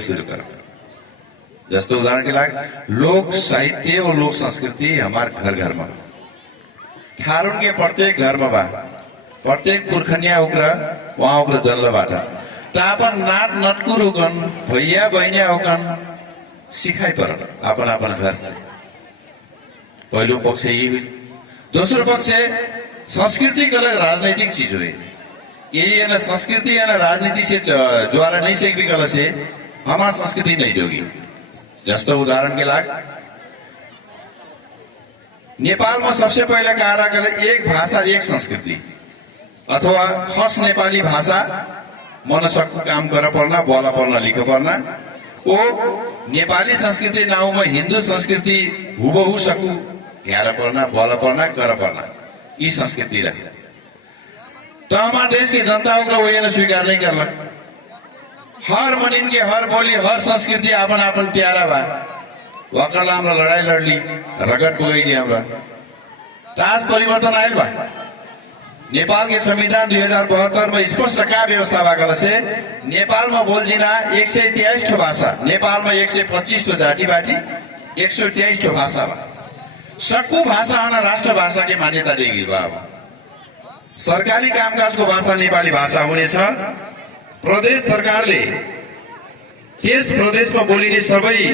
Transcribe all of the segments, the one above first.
शुरू करो। जस्तो उदाहरण के लागि लोक साहित्य और लोक संस्कृति हमारे घर घर में ठारुन के प्रत्येक घर में बा, प्रत्येक पुर्खनिया उक्रा वहाँ उक्रा जन्मबाट त अपन नाट नटकुर होकन भैया बहनिया होकन सिखाई पर अपन अपन घर से। पहलो पक्ष यही हुई। दोस्रो पक्ष संस्कृति अलग राजनीतिक चीज हुई। यही है ना, संस्कृति है ना राजनीति से ज्वारा नहीं सेक भी कल से हमारा संस्कृति नहीं जोगी। जस्तो उदाहरण के लाग नेपाल में सबसे पहले कहा गया एक भाषा एक संस्कृति अथवा खस नेपाली भाषा मनसकको काम कर पर्ना, बोला पर्ना, लिख पर्ना। वो नेपाली संस्कृति नाउ में हिंदू संस्कृति हुबहु सकू हेर पर्ना, बोला पर्ना, कर पर्ना, ये संस्कृति रहे। तो हमारे देश की जनता को वो ये स्वीकार नहीं करना। हर मनिन के हर बोली हर संस्कृति अपन अपन प्यारा बा। वकल हमरा लड़ाई लड़ली रगत पुगेगी हमरा। आज परिवर्तन आयल बा। नेपाल के संविधान 2072 में स्पष्ट का व्यवस्था बा से नेपाल में बोल जिना 123 ठो भाषा, नेपाल में 125 ठो जाति बाटी 123 ठो भाषा बा। सकू भाषा आना राष्ट्र भाषा की मान्यता देगी बा। सरकारी कामकाज को भाषा नेपाली भाषा होने छ। प्रदेश सरकारले त्यस प्रदेश में बोलिने सबै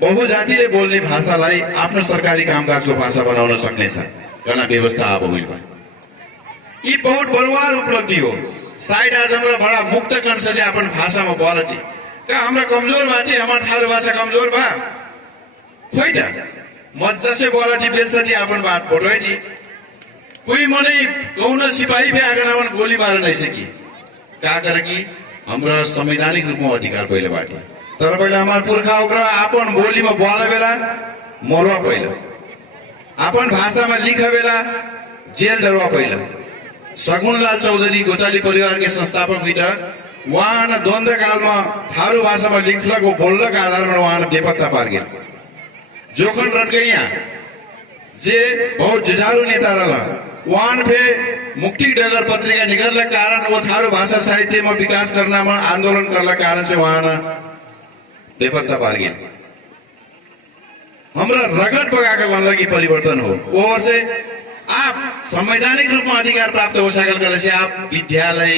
बहुजातिले बोल्ने भाषालाई आफ्नो सरकारी कामकाजको भाषा बनाउन सक्नेछ गर्न व्यवस्था अब हुई बा। ये बहुत बलवार उपलब्धि हो। साइड आज हमरा बड़ा मुक्त कंस से अपन भाषा में बोलती का हमरा कमजोर बाटे, हमार थारू भाषा कमजोर बा खोइटा मज्जा से बोलती बेलसटी अपन बात बोलती। कोई मने कौन सिपाही भी आगे नामन गोली मार नहीं सकी का कर कि हमरा संवैधानिक रूप में अधिकार पहले बाटे। तर पहले हमार पुर्खा ओकरा अपन बोली में बोला बेला मरवा पहले, अपन भाषा में लिखा बेला जेल डरवा पहले। सगुनलाल चौधरी गोचाली परिवार के संस्थापक हुई वहाँ न द्वंद्व काल में थारू भाषा में लिखलक वो बोलक आधार में वहाँ बेपत्ता पार गया। जोखन रट गई जे बहुत जुझारू नेता रहा वहाँ पे मुक्ति डगर पत्रिका निकल कारण वो थारू भाषा साहित्य में विकास करना में आंदोलन करला कारण से वहाँ न बेपत्ता पार गया। हमरा रगत पका कर मन लगी परिवर्तन हो वो से आप संवैधानिक रूप में अधिकार प्राप्त हो सकल कर से आप विद्यालय,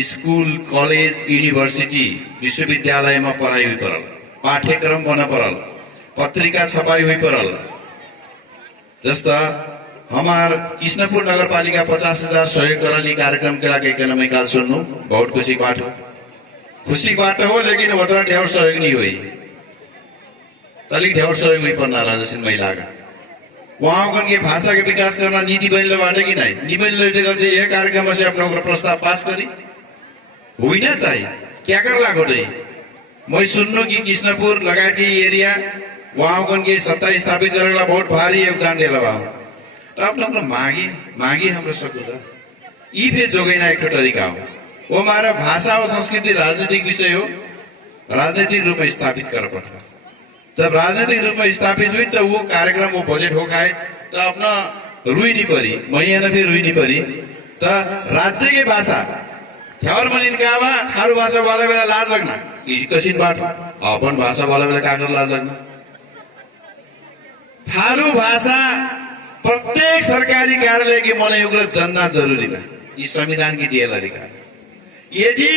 स्कूल, कॉलेज, यूनिवर्सिटी, विश्वविद्यालय में पढ़ाई हुई पड़ल, पाठ्यक्रम बना पड़ल, पत्रिका छपाई हुई पड़ल। जस्ता हमार कृष्णपुर नगर पालिका 50,000 सहयोग करली कार्यक्रम के लागे के मैं काल सुन्नु बहुत खुशी बात हो। खुशी बात हो लेकिन उतना ढेर सहयोग नहीं हुई। तलिक ढेर सहयोग हुई पर नाराज महिला का वहाँ के भाषा के विकास करना नीति बन बाटे कि नहीं नी बन से यह कार्यक्रम से अपने प्रस्ताव पास करी हुई ना चाहिए क्या कर लागो मैं सुन्नु कि कृष्णपुर लगायत एरिया वहाँ के सत्ता स्थापित करने बहुत भारी योगदान दिला बा। तो अपने मांगी मांगी हम सकूँ ये फिर जोगैना एक तरीका हो। वो हमारा भाषा और संस्कृति राजनीतिक विषय हो, राजनीतिक रूप में स्थापित कर पड़ता। तब राजनीतिक रूप में स्थापित हुई तो वो कार्यक्रम वो बजट हो खाए तो अपना रुई नहीं पड़ी महीना फिर रुई नहीं पड़ी। तो राज्य की भाषा ठ्यावर मनिन का बा थारू भाषा वाला बेला लाज लगना कसिन बात अपन भाषा वाला बेला काकर लाज लगना। थारू भाषा प्रत्येक सरकारी कार्यालय के मन युग जानना जरूरी है। ये संविधान की दिया अधिकार। यदि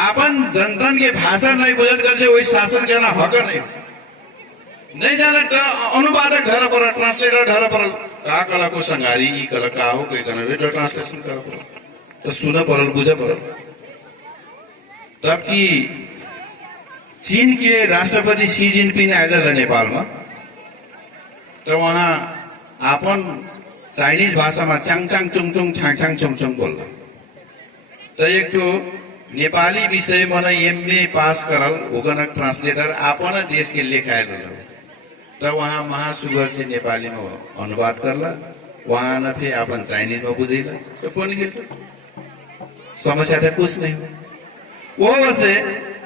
अपन जनतन के भाषा नहीं बुझल कर से वही शासन करना हक नहीं जाना तो अनुवादक ढर पर ट्रांसलेटर ढर पर का कला को संगारी ई कला का हो कोई करना वे ट्रांसलेशन कर पर तो सुना परल बुझे परल। तब की चीन के राष्ट्रपति शी जिनपिंग आए नेपाल में तो वहाँ अपन चाइनीज भाषा में चांग चांग चुंग चुंग छांग छांग चुंग चुंग बोल तो एक तो नेपाली विषय में MA पास करल होगन ट्रांसलेटर अपन देश के लेखाए तो वहाँ महासुगर से नेपाली में अनुवाद करला वहाँ न फिर अपन चाइनीज में बुझेला तो कौन गया समस्या था कुछ नहीं। वो से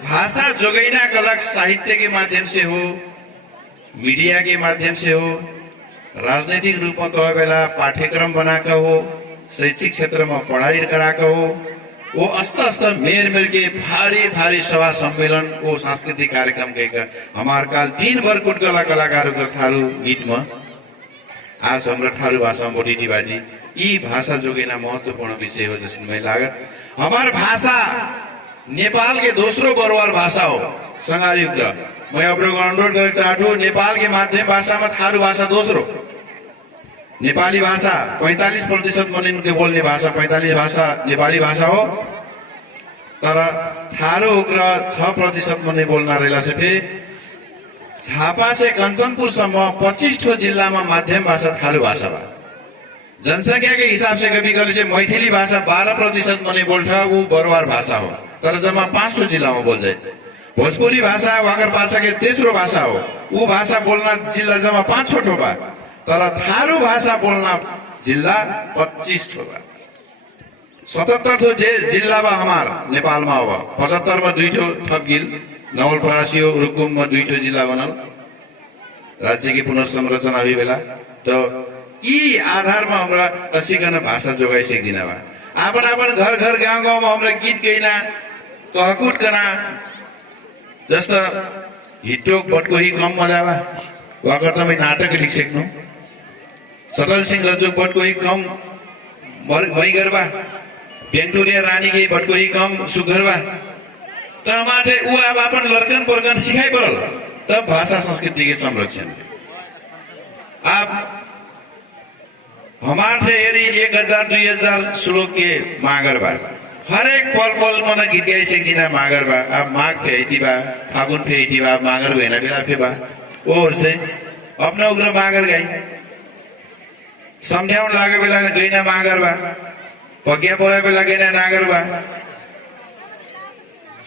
भाषा जोगैना कलक साहित्य के माध्यम से हो, मीडिया के माध्यम से हो, राजनीतिक रूप में कह बेला पाठ्यक्रम बना कर हो, शैक्षिक क्षेत्र में पढ़ाई करा कर हो, वो अस्त मेर के भारी सभा सम्मेलन वो सांस्कृतिक कार्यक्रम के हमार काल दिन भर कुटगला कलाकारों का थारू गीत में आज हमारा थारू भाषा में बोली बाजी यी भाषा जोगेना महत्वपूर्ण विषय हो जैसे मैं लागत हमार भाषा नेपाल के दोस्रो बरुवाल भाषा हो संगार युग मैं अपने अनुरोध कर चाहूँ नेपाल के माध्यम भाषा में थारू भाषा दोस्रो नेपाली भाषा 45% मन के बोलने भाषा 45 भाषा नेपाली भाषा हो तर थारू 6% मन बोलना रहेला से फिर झापा से कंचनपुर सम्म 25 ठो जिला में माध्यम भाषा थारू भाषा बा जनसंख्या के हिसाब से कभी कभी से मैथिली भाषा 12% मन बोल्छ वो बरुवाल भाषा हो तर जम्मा 5 ठो जिला में बोल जाए भोजपुरी भाषा वागर भाषा के तेस्रो भाषा हो वो भाषा बोलना जिला जम्मा 5 ठो बा तर थारू भाषा बोलना जिला 25 ठो बा 77 ठो जिला बा हमार नेपाल में हो 75 में 2 ठो थप गिल नवलपरासी हो रुकुम में 2 ठो जिला बनल राज्य की पुनर्संरचना हुई बेला तो यी आधार में हमरा कसिकन भाषा जोगाई सक्दिन बा अपन घर गाउँ में हमरा गीत गइना कहकुट कना जस्तो हिटोक बटकोही कम मजा बा वाकर त मैं नाटक लिख सक्नु सटल सिंह रज्जु बटकोही कम मई गरबा बेंटुरिया रानी के बटकोही कम सुगरबा टमाटे उ अब अपन लड़कन परकन सिखाई परल तब भाषा संस्कृति के संरक्षण अब हमारे यदि 1000-2000 श्लोक के मागर बा हर एक पल मन गीत गाई सकिन मागर बा अब माघ फेटी बा फागुन फेटी बा मागर भेना बेला फे बा और से अपना उग्र मागर गाई सम्झाउन लागे बेला गइना मागर बा पग्या परे बेला गइना नागर बा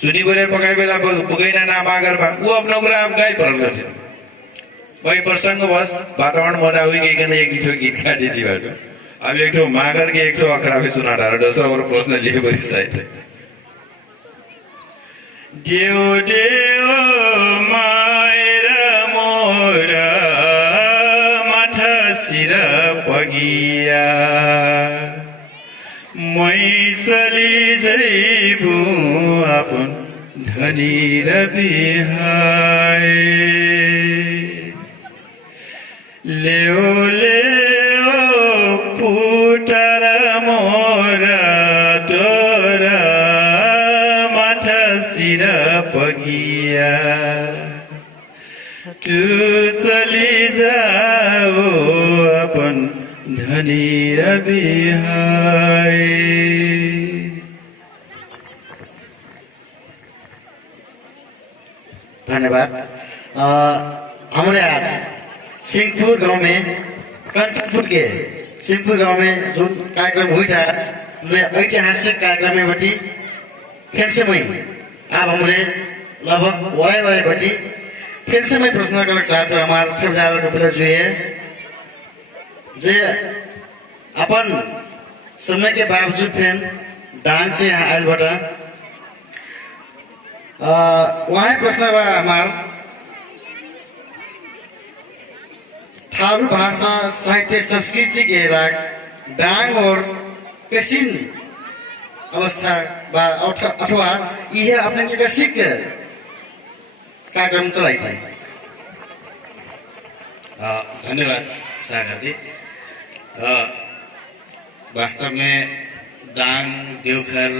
सुनी बोले पकाई बेला गइना ना मागर बा वो अपना उग्र अब गाई परल गथे वही प्रसंग बस वातावरण मजा हुई गई एक मिठो गीत काटी थी बाटो अब एक ठो मागर के एक ठो अखरा भी सुना डालो दोस्तों और प्रश्न लिए बड़ी साइड है देव देव मायरा मोरा माथा सिरा पगिया मैं चली जैबू अपन धनी र बिहाय लेओ लेओ पुटर मोरा तोरा माथा सिरा पगिया तू चली जाओ अपन धनी र बिहाय धन्यवाद। हमारे आज सिंहपुर गांव में कंचनपुर के सिंहपुर गांव में जो कार्यक्रम हुई था ऐतिहासिक कार्यक्रम में बटी फिर से मैं अब हमारे लगभग वराई बटी फिर से मैं प्रश्न करना चाहता हूँ हमारे 6000 रुपये जो है जे अपन समय के बावजूद फिर डांस से यहाँ आयल बटा वहाँ प्रश्न बा हमार थारू भाषा साहित्य संस्कृति के राग डांग और कसिन अवस्था बा अथवा यह अपने जगह सीख कार्यक्रम चलाई थे। धन्यवाद सागर जी। वास्तव में दाङ देवघर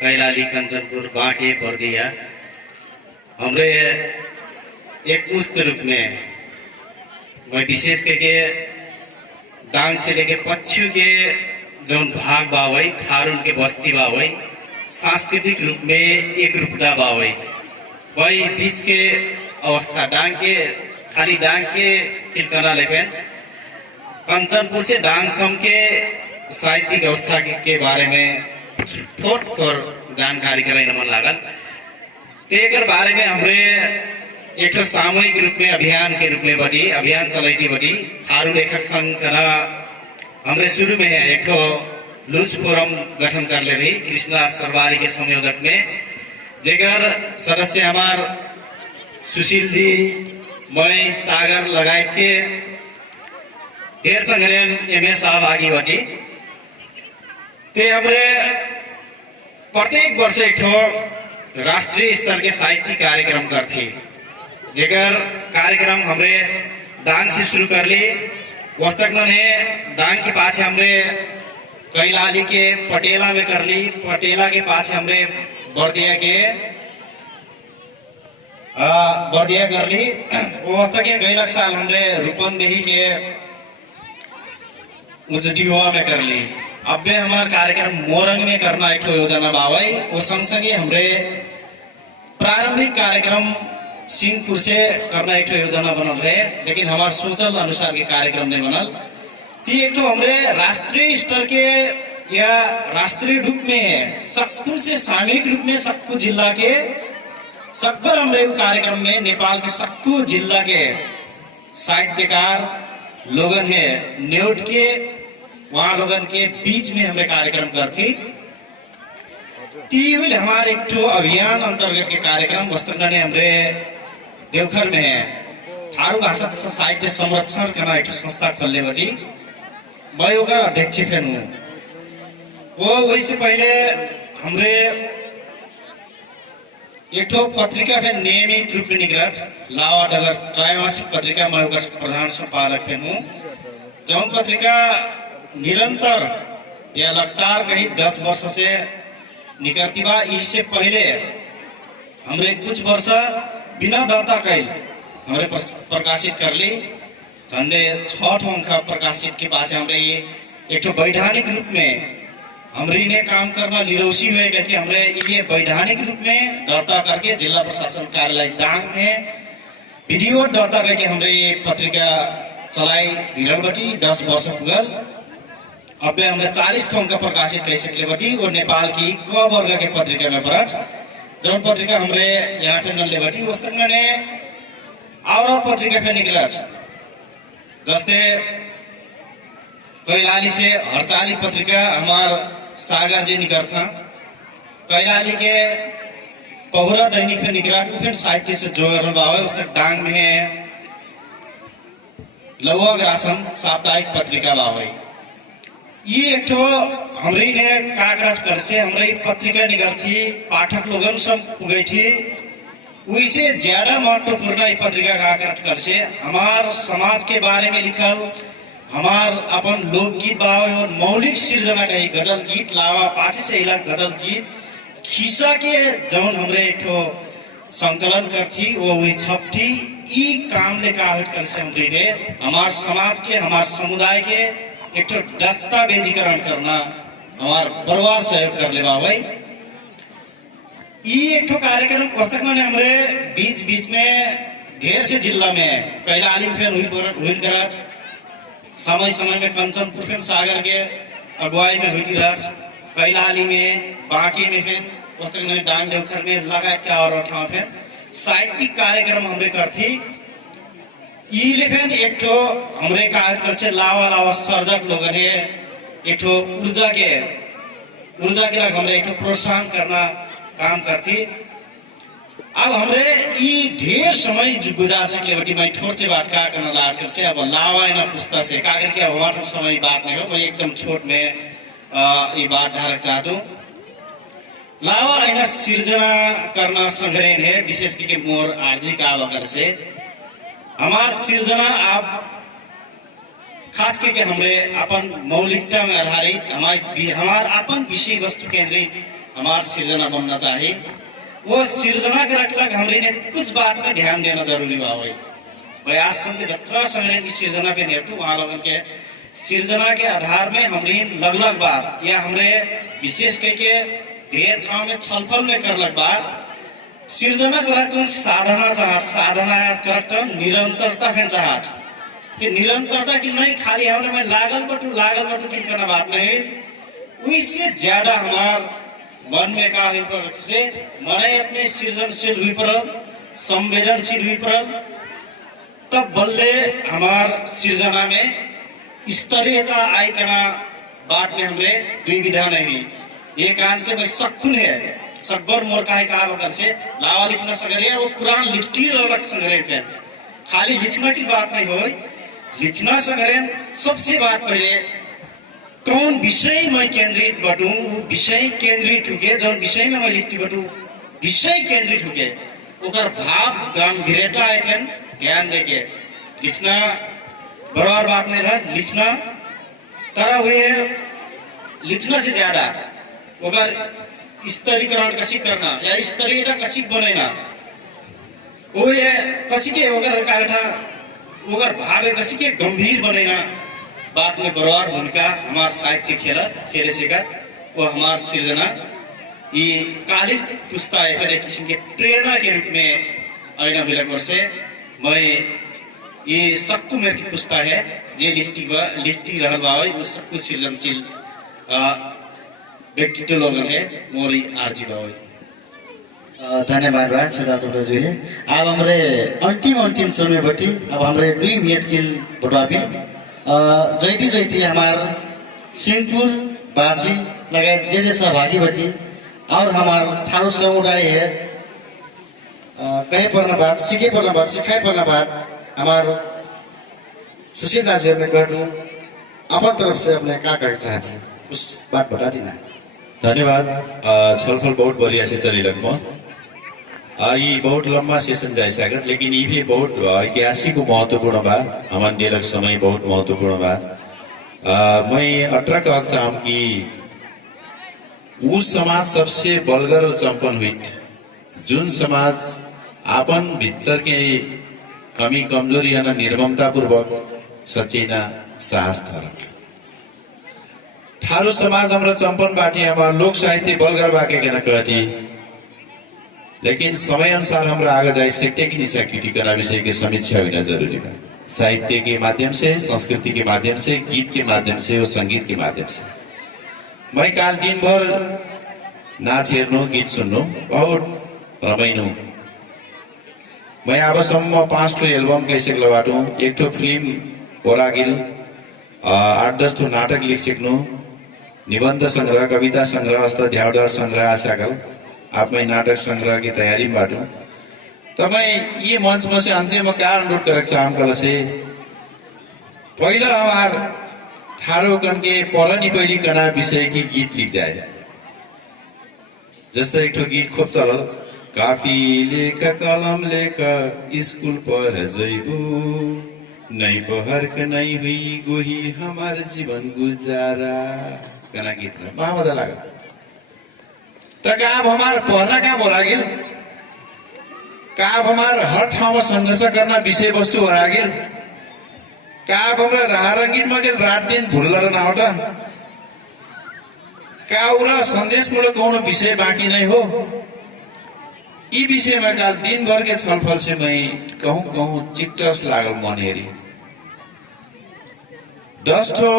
कैलाली कंचनपुर बाँके बर्दिया हमरे एक उस्त रूप में मैं विशेष करके दाङ से लेके पश्चिम के जो भाग बावई थारून के बस्ती बावई सांस्कृतिक रूप में एक रूपता बावई वही बीच के अवस्था डांग के खाली डांग के तिलकना लेकिन कंचनपुर से डांग सम के साहित्यिक अवस्था के बारे में थोड़ जानकारी कराने मन लागल तेकर बारे में हमरे एक सामूहिक रूप में अभियान के रूप में बटी अभियान चलैती बटी थारू लेखक संघ करा हमरे शुरू में एक लूज फोरम गठन कर ले रही कृष्णा सरवारी के संयोजक में जेकर सदस्य हमार सुशील जी मैं सागर लगायत के ढेर संगठन एम सहभागी बटी ते हमरे प्रत्येक वर्ष एक ठो राष्ट्रीय स्तर के साहित्य कार्यक्रम करते, जेकर कार्यक्रम हमरे दान से शुरू कर ली। वस्तक ने दान के पाछे हमरे कैलाली के पटेला में कर ली, पटेला के पाछे हमरे बर्दिया के बर्दिया कर ली। वस्तक के गैलक साल हमरे रूपंदेही के उजडियुआ में कर ली। अब भी हमारा कार्यक्रम मोरंग में करना एक योजना बावई। वो संगसंगे हमरे प्रारंभिक कार्यक्रम सिंहपुर से करना एक योजना बनल रहे, लेकिन हमारे सोचल अनुसार के कार्यक्रम नहीं बनल। ती एक हमरे राष्ट्रीय स्तर के या राष्ट्रीय रूप में सक्खु से सामूहिक रूप में सक्खु जिला के सकभर हमरे कार्यक्रम में नेपाल के सक्खु जिला के साहित्यकार लोगन है न्यूट के वहाँ लोगन के बीच में हमने कार्यक्रम करती। तीन हमारे एक ठो अभियान अंतर्गत के कार्यक्रम वस्तुतः ने हमरे देवघर में है थारू भाषा तथा साहित्य संरक्षण करना एक संस्था खोलने बटी मैं ओकर अध्यक्ष फेन हूँ। वो वही से पहले हमरे एक ठो पत्रिका फेन नियमित रूप में निकलत लावा डगर त्रैमासिक पत्रिका मैं ओकर प्रधान संपादक फेन हूँ। जौन पत्रिका निरंतर या लगातार कहीं 10 वर्ष से निकलती बा। इससे पहले हमरे कुछ वर्ष बिना दर्ता कैल हमरे प्रकाशित कर ली। झंडे 6 अंक प्रकाशित के पास हमरे ये एक वैधानिक रूप में हमरी ने काम करना लिरौसी हुए कि हमरे ये वैधानिक रूप में दर्ता करके जिला प्रशासन कार्यालय दांग में विधिवत दर्ता करके हमरे ये पत्रिका चलाई हिरणबटी 10 वर्ष पुगल। अब हमने 40 अंक प्रकाशित कर सकले बटी और नेपाल की क वर्ग के पत्रिका में पड़त जौन पत्रिका हमरे यहाँ पे नले बटी उस तरह ने और पत्रिका पे निकलत। जस्ते कैलाली से हरचाली पत्रिका हमार सागर जी निकल था, कैलाली के पहुरा दैनिक पे निकलत फिर साहित्य से जोड़ बावे उस तक डांग में लौआ ग्रासम साप्ताहिक पत्रिका बावे। ये एक ठो हमरी ने कागरट कर से हमरी पत्रिका निकल थी पाठक लोगन सब गई थी। उसे ज्यादा महत्वपूर्ण ये पत्रिका कागरट कर से हमार समाज के बारे में लिखल हमार अपन लोकगीत बावे और मौलिक सृजना का गजल गीत लावा पाछे से इलाक गजल गीत खिस्सा के जौन हमरे एक ठो संकलन कर थी वो वही छपटी ई काम ले कागरट कर से हमरी ने हमार समाज के हमार समुदाय के एक तो दस्तावेजीकरण करना हमार परिवार सहयोग कर ले भाई। ये एक तो कार्यक्रम पुस्तक में हमरे बीच बीच में ढेर से जिला में कैलाली में हुई करत समय समय में कंचनपुर फिर सागर के अगुवाई में हुई रट कैलाली में बांकी में फिर पुस्तक में डांग देवघर में लगा क्या और उठा फिर साहित्यिक कार्यक्रम हमरे करती। एक ठो हमरे कार्यक्रम से लावा लावा सर्जक लोग ने एक ठो ऊर्जा के लग हमरे एक ठो प्रोत्साहन करना काम करती। अब हमरे ये ढेर समय गुजार सकले बटी मैं छोट से बात का करना लाट कर से अब लावा ना पुस्ता से का करके अब हमारा समय बात नहीं हो मैं एकदम छोट में ये बात धारक चाहता हूँ। लावा ऐना सृजना करना संग्रहण है विशेष करके मोर आर्जी का वकर से हमार सृजना आप खास करके हमरे अपन मौलिकता में आधारित हमार अपन विषय वस्तु केंद्रित हमार सृजना बनना चाहिए। वो सृजना के रखलक हमरे ने कुछ बात में ध्यान देना जरूरी बा भाई। आज संग जत्रा संग्रहण की सृजना पे नेटू वहाँ लोगन के सृजना के आधार में हमरे लगलग बात या हमरे विशेष करके ढेर ठाव में छलफल में करलक बात सृजना करत साधना चाहत साधना करत निरंतरता फिर चाहत कि निरंतरता की नहीं खाली हमने में लागल बटू की करना बात नहीं। उससे ज्यादा हमार मन में का हुई पर से मने अपने सृजनशील हुई पर संवेदनशील हुई पर तब बल्ले हमार सृजना में स्तरीयता आई करना बात में हमरे दुई विधा नहीं। ये कारण से मैं सक्कुन है सकबर मोर का कर से लावा लिखना संग्रह वो पुरान लिखती अलग संग्रह पे खाली लिखना की बात नहीं हो। लिखना संग्रह सबसे बात पहले कौन विषय में केंद्रित बटू विषय केंद्रित हुके जौन विषय में मैं लिखती बटू विषय केंद्रित हुके ओकर भाव गंभीरता एखन ध्यान देके लिखना बराबर बात नहीं रहा लिखना तरह हुए लिखना से ज्यादा ओकर स्तरीकरण कसी करना या स्तरीयता कसी बनाना वो ये कसी के ओकर का ओकर भाव कसी के गंभीर बनाना बात में बराबर भूमिका हमारे साहित्य खेले से वो हमारे सृजना ये कालिक पुस्ता एक किस्म के प्रेरणा के रूप में आईना मिलकर से मैं ये सबको मेरे की पुस्ता है जे लिखती रहल बाई वो सबको सृजनशील व्यक्तित्व लोगन है मोरी आरजी बाई धन्यवाद बा सरदार डॉक्टर जी। अब हमारे अंतिम समय बटी अब हमारे 2 मिनट की बटवापी जैती हमार सिंहपुर बासी लगायत जे सहभागी बटी और हमार ठारू समुदाय है कहे पर्न बात सीखे पर्न बात सिखाए पर्न बात हमार सुशील राज्य में कहूँ अपन तरफ से अपने क्या कर चाहते उस बात बता देना। धन्यवाद। छलफल बहुत बढ़िया से चली लगभग ये बहुत लंबा सेशन जाए सकत लेकिन ये भी बहुत ऐतिहासिक महत्वपूर्ण बा हमारे डेलक समय बहुत महत्वपूर्ण बा। मैं अठारह कहक चाहूँ कि उस समाज सबसे बलगर और चंपन हुई जुन समाज आपन भीतर के कमी कमजोरी या निर्ममता पूर्वक सचेना साहस था ठारू समाज हमारा चंपन बाटी हमारा लोक साहित्य बलगर बाके के न कहती लेकिन समय अनुसार हमारा आगे जाए सकते कि नहीं टीकना विषय की समीक्षा होना जरूरी है साहित्य के माध्यम से संस्कृति के माध्यम से गीत के माध्यम से और संगीत के माध्यम से। मैं काल दिन भर नाच हेर्नु गीत सुन्नु बहुत रमाइनु। मैं अबसम्म 5 ठो एल्बम गइसक्लो बाटु 1 ठो फिल्म ओरागिल 8-10 ठो नाटक लिख सक्नु निबन्ध संग्रह कविता संग्रह हस्त ध्यावदार संग्रह आशाकल आप मैं नाटक संग्रह की तैयारी में बाटू तो मैं ये मंच में से अंतिम में क्या अनुरोध कर चाहूँ से पहला हमार थारो कन के परनी पहली कना विषय की गीत लिख जाए जैसे एक ठो गीत खूब चलल कापी लेख कलम लेख स्कूल पर जैबू नहीं पहर के नहीं हुई गोही हमार जीवन गुजारा कना गीत में बड़ा मजा लगा तक आप हमार पढ़ना काम हो गिल का आप हमार हर ठाव में संघर्ष करना विषय वस्तु हो गिल का आप हमारा राह रंगीत में गेल रात दिन भूल ना होता का उरा संदेश मूलक कोनो विषय बाकी नहीं हो ई विषय में काल दिन भर के छलफल से मैं कहूँ चिट्टस लागल मन हेरी 10 ठो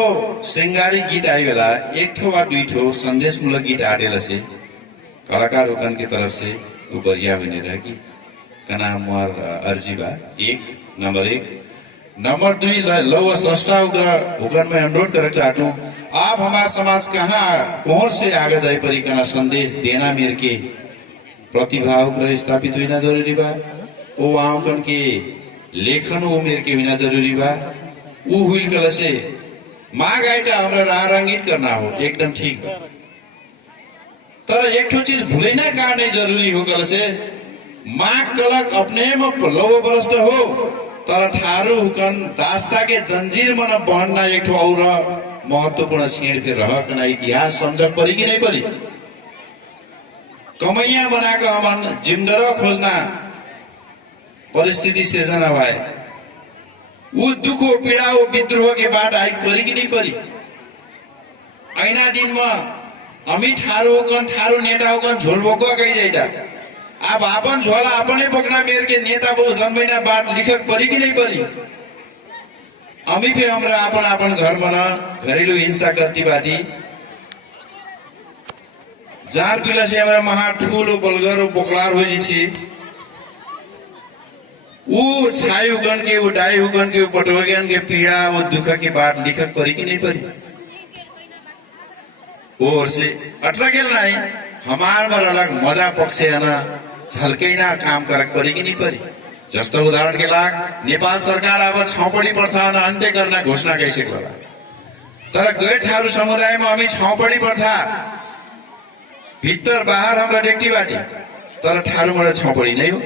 सिंगारी गीत आई बेला 1 ठो वा 2 ठो संदेश मूलक गीत आटेला से कलाकार रुकन की तरफ से ऊपर यह होने रहा कि कना हमार अर्जी बा 1 नंबर 2 लो स्रष्टा हुकन में अनुरोध कर चाहूँ आप हमारा समाज कहाँ कोहर से आगे जाए परी कना संदेश देना मेरे के प्रतिभा स्थापित होना जरूरी बा वो वहाँ के लेखन हो मेरे के होना जरूरी बा वो हुई कल से माँ गाइटा हमारा राह रंगीत करना हो एकदम ठीक बा तर एक ठो चीज भूलना का नहीं जरूरी हो कल से माँ कलक अपने में लव भ्रष्ट हो तर ठारू हुकन दास्ता के जंजीर मन बहना एक ठो और महत्वपूर्ण छेड़ फिर रह कना इतिहास समझ परी कि नहीं परी कमैया बनाकर हमन जिम्दर खोजना परिस्थिति सृजना भाई वो दुख हो पीड़ा हो विद्रोह के बाद आई परी कि नहीं परी ऐना दिन में अमी ठारू नेता होकन झोल बोको कही जाइटा आप अपन झोला अपने बोकना मेर के नेता बहु जन्मैना बाद लिखक परी कि नहीं परी अमी पे हमरा अपन घर में घरेलू हिंसा करती बाती जार पिला से हमारा महा ठूलो बलगर बोकलार हो जी थी वो छाई उगन के वो डाई उगन के पटवगन के पीड़ा वो दुख की बात लिखक परी कि नहीं परी और से अटला गेल नहीं हमार में अलग मजा पक्षे है ना झलकैना काम करक परी कि नहीं परी जस्तो उदाहरण के लाग नेपाल सरकार अब छौपड़ी प्रथा अंत्य करना घोषणा कैसे करा तर गैर थारू समुदायमा हामी छाउपडी प्रथा भित्र बाहर हाम्रा डेक्टी बाटी तर ठारूमा छाउपडी नै हो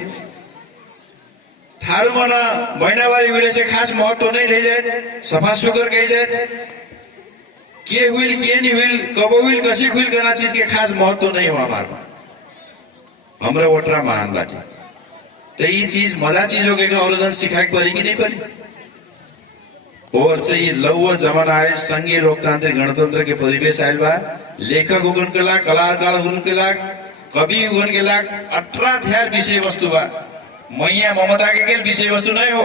थारूमा न महिनावारी हुइले चाहिँ खास महत्व नै रह जाए सफा सुग्घर कही जाए के हुइल के नहीं हुइल कब हुइल कसी हुइल करना चीज के खास महत्व नहीं हो हमारा हमरा वोटरा महान बाटी तो ये चीज मजा चीज हो गई और जन सिखाई पड़ी कि नहीं पड़ी और से ये लौह जमाना आए संघीय लोकतांत्रिक गणतंत्र के परिवेश आयल बा लेखक उगन के लाग कलाकार उगन के लाग कवि उगन के लाग 18 ध्यान विषय वस्तु बा मैया ममता के विषय वस्तु नहीं हो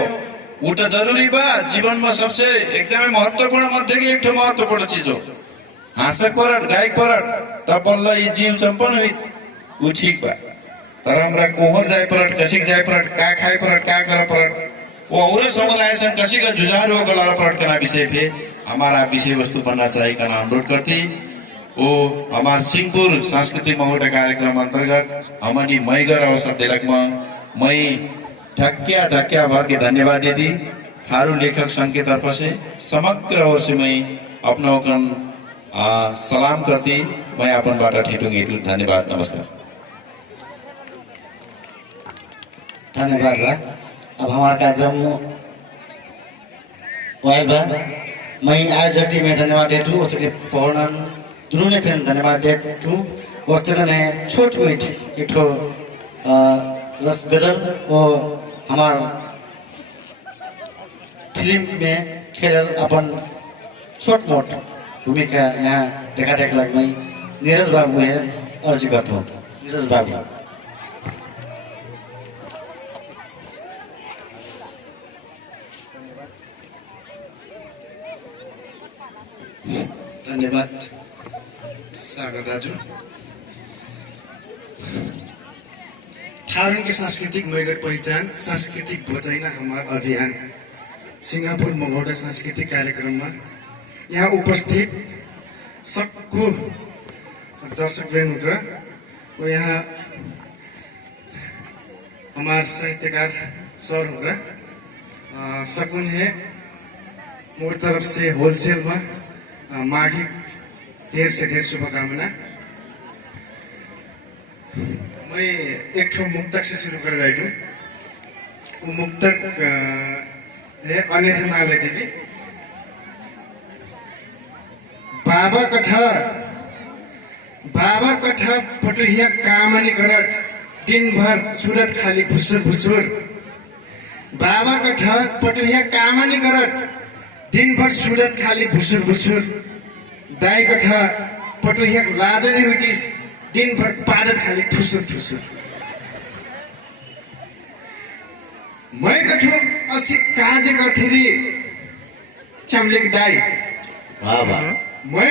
वो तो जरूरी बा जीवन में सबसे एकदम महत्वपूर्ण मध्य की एक महत्वपूर्ण चीज हो हाँसक परट गायक परट तब बल्ल ये जीव चंपन हुई वो ठीक बा तर हमरा कोहर जाए परट कसिक जाए परट का खाए परट का कर परट वो और समुदाय से कसी का जुझार हो गला परट करना विषय पे हमारा विषय वस्तु बनना चाहिए का अनुरोध करती वो हमार सिंहपुर सांस्कृतिक महोत्सव कार्यक्रम अंतर्गत हमारी मैगर अवसर दिलक में मई ढक्या भर के धन्यवाद देती थारू लेखक संघ के तरफ से समग्र ओर से मैं अपना सलाम करती मैं अपन बाटा ठेटूंगी धन्यवाद नमस्कार धन्यवाद बा अब हमारा कार्यक्रम वाइब बा मैं आयोजक टीम में धन्यवाद देता हूँ उसके पौर्णन दोनों ने फिर धन्यवाद देता हूँ और ने छोट मीठ एक रस गजल और हमार फिल्म में खेल अपन छोट मोट भूमिका यहाँ देखा देख लग मैं नीरज बाबू है अर्जी करता हूँ नीरज बाबू धन्यवाद सागर दाजु थारू की सांस्कृतिक मैगर पहचान सांस्कृतिक बचाइना हमारा अभियान सिंगापुर मगौडा सांस्कृतिक कार्यक्रम में यहाँ उपस्थित सबको दर्शक वृंद यहाँ हमारे साहित्यकार सर होगा सकुन है मोर तरफ से होलसेल में माघी ढेर से ढेर शुभकामना मैं एक ठो मुक्तक से शुरू कर गई हूँ वो मुक्तक है अन्यथा नाले देवी बाबा कथा पटुहिया कामनी करत दिन भर सुरत खाली भुसुर भुसुर बाबा कथा पटुहिया कामनी करत दिन भर सुरत खाली भुसुर भुसुर दाई कथा पटुहिया लाज नै उठिस दिन भर पादत खाली ठुसुर ठुसुर मैं कठो असी काज गर्थेरी चम्लेक दाई वाह वाह मैं